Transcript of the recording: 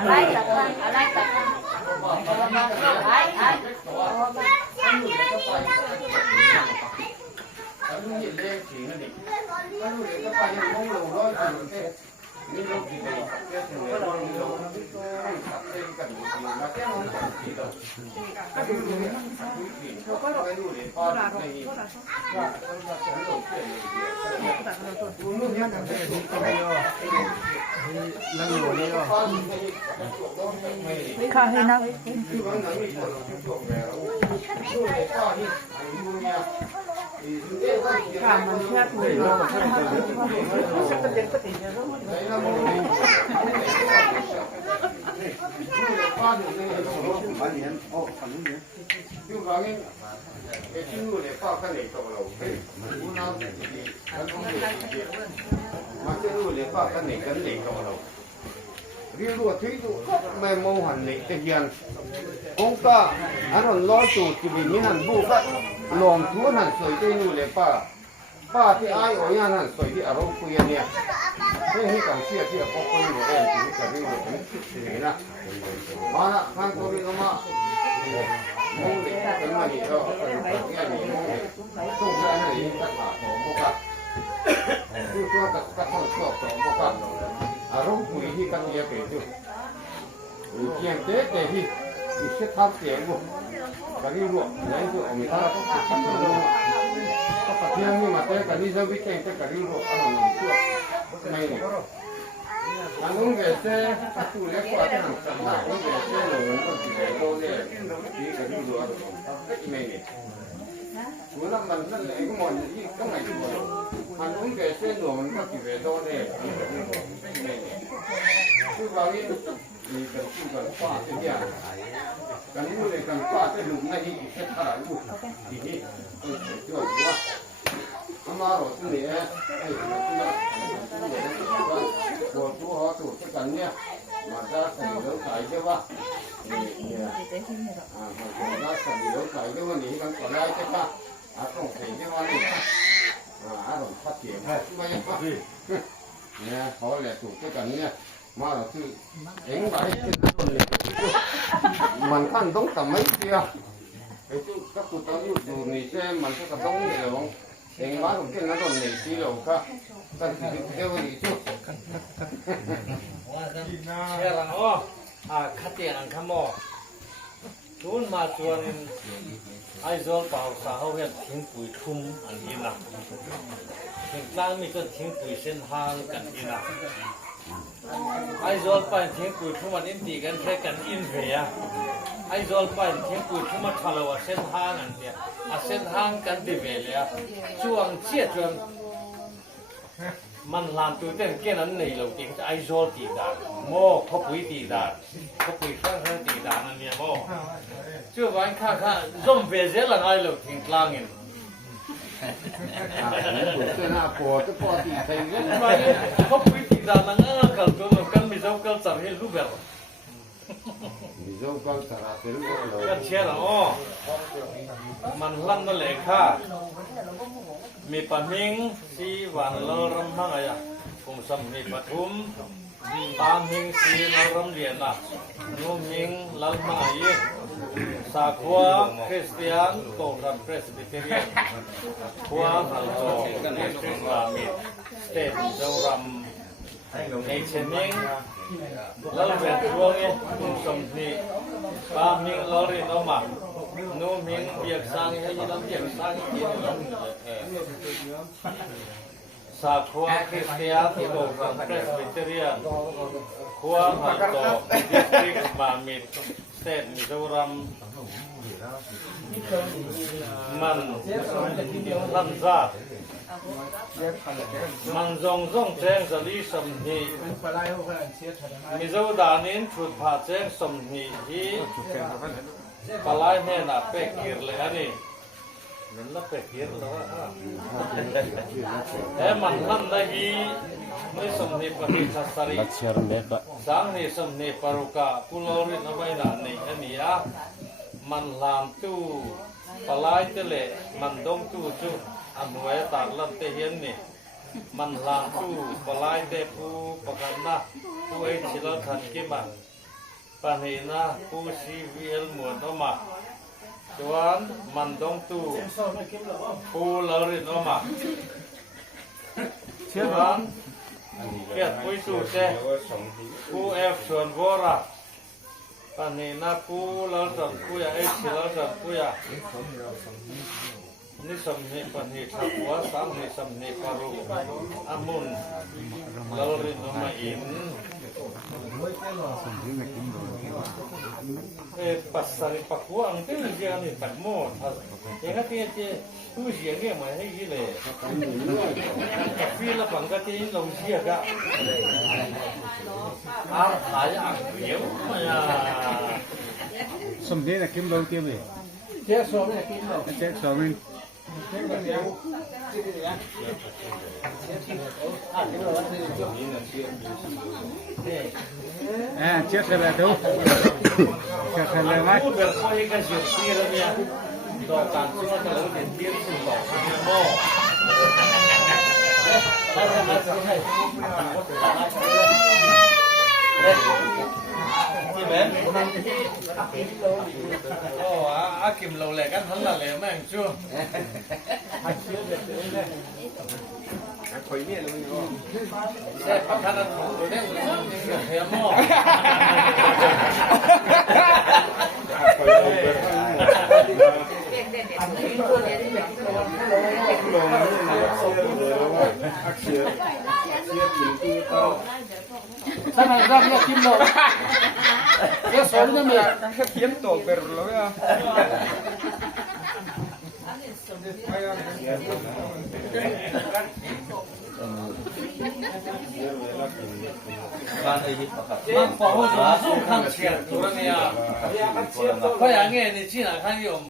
อะไรตัดอะไรตัดไอ้นี่ลูกที่ไปเรื่องถึงเรื่องนี้เราขับเส้นกันอยู่ที่มาแค่นั้นที่เราก็ดูเนี่ยเขาก็เราไปดูเลยพอในข้าให้นักข้ามันแค่คุยเราเรียกว่าที่ดูไม่มองหันเลยตะเกียนองค์ก็อันนั้นร้อยสูตรที่มีนั่นบุกก็ลองทั่วนั่นสวยที่นู่นเลยป้าที่ไอ้โอ้ยนั่นสวยที่อารมณ์คุยเนี่ยให้กับเสียที่พอคุยอยู่เองที่จะเรียกว่าเห็นนะมาละข้างตัวนี้ก็มามองเด็กเป็นมานี่ก็เนี่ยนี่มองเด็กตุ้งได้นี่ก็ขาดของพวกก็คือตัวก็ต้องชอบของพวกก็อารมณ์คุยที่กันเยอะไปด้วยเกี่ยงเจ๊ที่มีเส้นทางเสียงบุกันนี่รู้ยังตัวอเมริกาต้องติดตั้งรู้ก็ปะเทียงนี่มาแต่กันนี่จะวิจัยแต่กันนี่รู้อะไรนี่ตัวไม่เนี่ยอันนู้นเกษตรตู้เล็กกว่าที่นั่นสักหน่อยนู้นเกษตรหนูก็ติดไปโตเนี่ยที่กันนี่รู้อะไรไม่เนี่ยหัวลำมันนั่นเองก็มันยี่ก็ไม่ถูกอันนู้นเกษตรหนูมันก็ติดไปโตเนี่ยไม่เนี่ยคือเรานี่มีกันที่กันฟ้าที่เนี่ยกันนี่เลยกันฟ้าที่หลุมในที่เช็ดตาอยู่ที่นี่ช่วยว่าอามาเราที่นี่ไอ้ตัวตัวเขาตัวที่กันเนี่ยมาได้ใส่เลือดใส่ใช่ปะเนี่ยมาได้ใส่เลือดใส่ด้วยวันนี้กันก่อนได้ใช่ปะต้องใส่ที่วันนี้เราพัดเสียงไม่ใช่ปะเนี่ยเขาแหละตัวที่กันเนี่ยมาเราคือเอ็งไปที่ต้นเลยมันขั้นต้องทำไม่เสียไอ้ที่ก็คือต้องอยู่ดูนี่ใช่มันก็ต้องนี่แหละว่าเอ็งมาตรงที่นั่นต้นนี่ที่เราก็กันที่เดียวนี่จุดเชื่อกันอ๋อขัดเตียงขโมยทุนมาชวนไอ้โจลเป่าสาวเห็นทิ้งปุ๋ยทุ่มอันนี้นะถึงกลางมีก็ทิ้งปุ๋ยเส้นทางกันนี่นะไอ้โจลไปทิ้งปุ๋ยทุ่มมันอินดีกันแค่กันอินเวียไอ้โจลไปทิ้งปุ๋ยทุ่มมันทะเลาะเส้นทางอันเนี้ยเส้นทางกันดีเวลียช่วงเชี่ยจนมันลามตัวเต้นแค่นั้นนี่เราติดไอโซลตีดาโม่เขาปุ๋ยตีดาเขาปุ๋ยข้างตีดานั่นเนี่ยโม่ช่วยวันข้าร่มเวเซลังไอเราทิ้งกลางเงินเจ้าหน้าปอจะปอตีใครเงี้ยมาเนี่ยเขาปุ๋ยตีดานั่งกันตัวเรากันไม่เจ้ากันสั่งให้รู้แบบมีเจ้าก็สารเป็นเรื่องกันเชื่อหรอมันลั่นนั่นแหละค่ะมีปะมิงสีวันลรำทั้งอะไรคงสมีปทุมปามิงสีลรำเรียนนะนูมิงลลมาอีสาขวาคริสเตียนโตรันเพรสบิเทเรียนขวาฮัลโลเนตริกรามิสเตนเจ้ารำในเชนิงลลเวนดวงเอคงสมีปามิงลอรินอมานูมิงเบียกสังให้ยินเบียกสังยินสาขวาคริสเตียนโตรันเพรสบิเทเรียนขวาฮัลโลดิสตริกมามิดเศษมิโซรัมมันลันซามันจงแจ้งสลีสมหีมิโซดานินชุดผ่าแจ้งสมหีที่ปลายเนี่ยน่ะเป็กเกียร์เลยอันนี้นั่นละเป็กเกียร์แล้วแต่มันลันได้ฮีไม่สมหีปฏิสัสรีสังหีสมหีปรุกะกุลอรินเอาไว้นานนี่อันนี้อ่ะมันลามตู้ปลายเตเลมันดงตู้จุอันไว้ตากลำเตียนนี่มันลามตู้ปลายเตปูปกันนะตู้ไอชิลทันกิมัน ปันเห็นนะผู้ชีวิลหมดออกมาจวนมันต้องตู้ผู้เลรินออกมาจวนเกียรติผู้สูเจผู้เอฟส่วนวอระปันเห็นนะผู้เลรินผู้อยากเอชเลรินผู้อยากนี่สมเหตุปันเหตุทับวัสังเหตุสมเหตุปารุอามุนเลรินออกมาอินpasal pakuang tu dia ni tak mau. Yang kata dia tu dia ni mana ni le. Tapi la bangga dia long sia gak. Saya dia mana. Sum dia nak kim long tiêm gì? Chết số này kim đâu. Chết số mình. À, chết rồi là đâu? Chết rồi là mắt. Aku berkali kan sirnya. Dokan semua kalau dia tiap semua. Mau. Oh, akim lâu lệ kan hắn là lệ mang chưa? Saya pakanan dulu deh, saya mau. Sao này ra kia kim đâu? Chết số nữa mày. Kiếm tổ bèrn rồi à? Mang pháo dùng khang xiên, tu này à. Có yang nghe ni chỉ là khang dùng.